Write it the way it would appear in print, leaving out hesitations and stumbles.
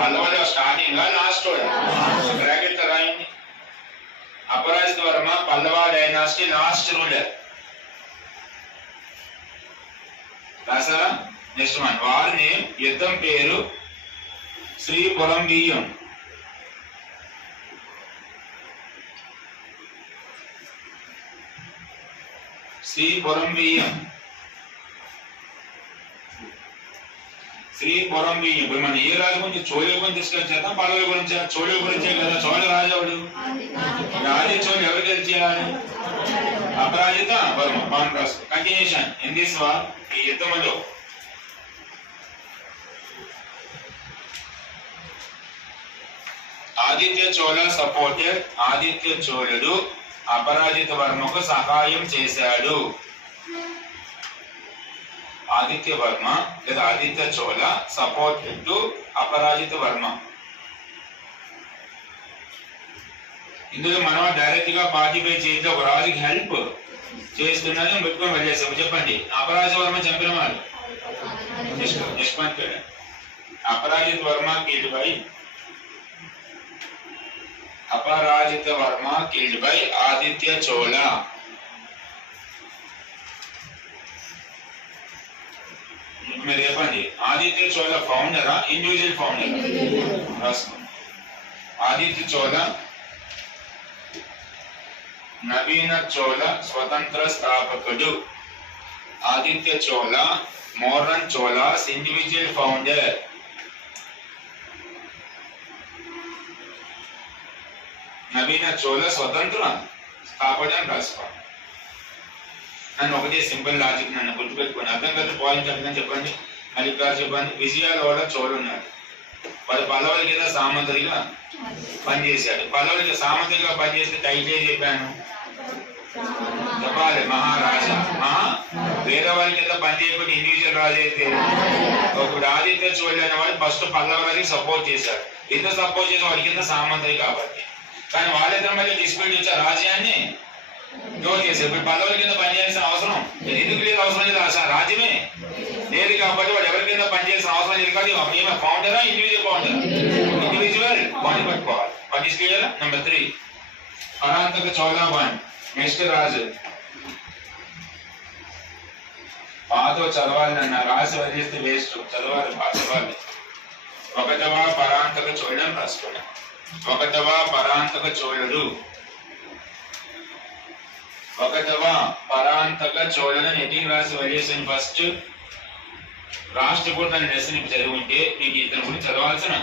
పల్లవలో starting last bracket రాయండి. Aparajita Varma Pallava dynasty last ruler. రాసారా? Next one. వారిని యుద్ధం పేరు శ్రీ పొలంబియం. శ్రీ పొలంబియం. శ్రీ పొలంబియం. ఇప్పుడు మన ఏ రాజు గురించి? చోళ గురించి డిస్కస్ చేద్దాం. పల్లవుల గురించి. చోళ గురించే కదా. చోళ రాజావుడు రాజే. చోళ ఎవరు గెలిచేయాలి? Aparajita Varma. Contrast continuation in this war. ఈ యుద్ధంలో ఆదిత్య చోళ సపోర్టెడ్. ఆదిత్య చోళుడు అపరాజిత వర్మకు సహాయం చేశాడు. ఆదిత్య వర్మ లేదా ఆదిత్య చోళ సపోర్టెడ్ టు అపరాజిత వర్మ. ఇందులో మనం డైరెక్ట్ గా పార్టిసిపేట్ చేస్తే ఒక రాజుకి హెల్ప్ చేస్తున్నది పెట్టుకొని వెళ్ళేసాము. చెప్పండి. అపరాజిత వర్మ చంపిన వాళ్ళు Aparajita Varma killed by Aparajita Varma killed by Aditya Chola. మీరు చెప్పండి. ఆదిత్య చోళ ఫౌండరా ఇండివిజువల్ ఫౌండర్? ఆదిత్య చోళ నవీన చోళ స్వతంత్ర స్థాపకుడు. Aditya Chola modern Cholas individual founder. నవీన చోళ స్వతంత్ర స్థాపకుడు అని రాసుకోండి. నన్ను ఒకటే సింపుల్ లాజిక్ నన్ను గుర్తుపెట్టుకోండి. అర్థం కదా పాయింట్ అర్థం చెప్పండి. అది గారు చెప్పండి. విజయాలవాడ చోళ ఉన్నాడు. వాడు పల్లవుల కింద సామంతుడిగా పనిచేశాడు. పల్లవులకి సామంతుడిగా పనిచేస్తే టైటిల్ ఏం చెప్పాను? చెప్పాలి. మహారాజా. వేరే వాళ్ళ కింద పని చేయకుండా ఇండివిజువల్ రాజు అయితే ఇప్పుడు ఆదిత్య చోళ అనేవాడు ఫస్ట్ పల్లవులకి సపోర్ట్ చేశాడు. ఎందుకు సపోర్ట్ చేసి వాడి కింద సామంతుడి కాబట్టి. కానీ వాళ్ళిద్దరి మధ్య డిస్ప్యూట్ ఇచ్చే రాజ్యాన్ని జోరు చేశారు. ఇప్పుడు పల్లవుల కింద పనిచేయాల్సిన అవసరం ఎందుకు లేదు? అవసరం లేదు. రాజ్యమే లేదు కాబట్టి వాడు ఎవరి కింద పనిచేయాల్సిన అవసరం లేదు. కాబట్టి ఏమైనా ఫౌండరా ఇండివిజువల్ ఫౌండర్? ఇండివిజువల్ పని పెట్టుకోవాలి. పని clear. Number 3 Parantaka Chola 1. Next రాజు పాతో చదవాలి. నన్ను రాసి వదిలేస్తే వేస్ట్. చదవాలి. చదవాలి. 1వ పరాంతక చోళం రాసుకోండి. 1వ పరాంతక చోళుడు. 1వ పరాంతక చోళుడు హెడ్డింగ్ రాసి వదిలేసాను. ఫస్ట్ రాష్ట్రకూట లెసన్ చదివి ఉంటే మీకు ఇతని గురించి చదవాల్సిన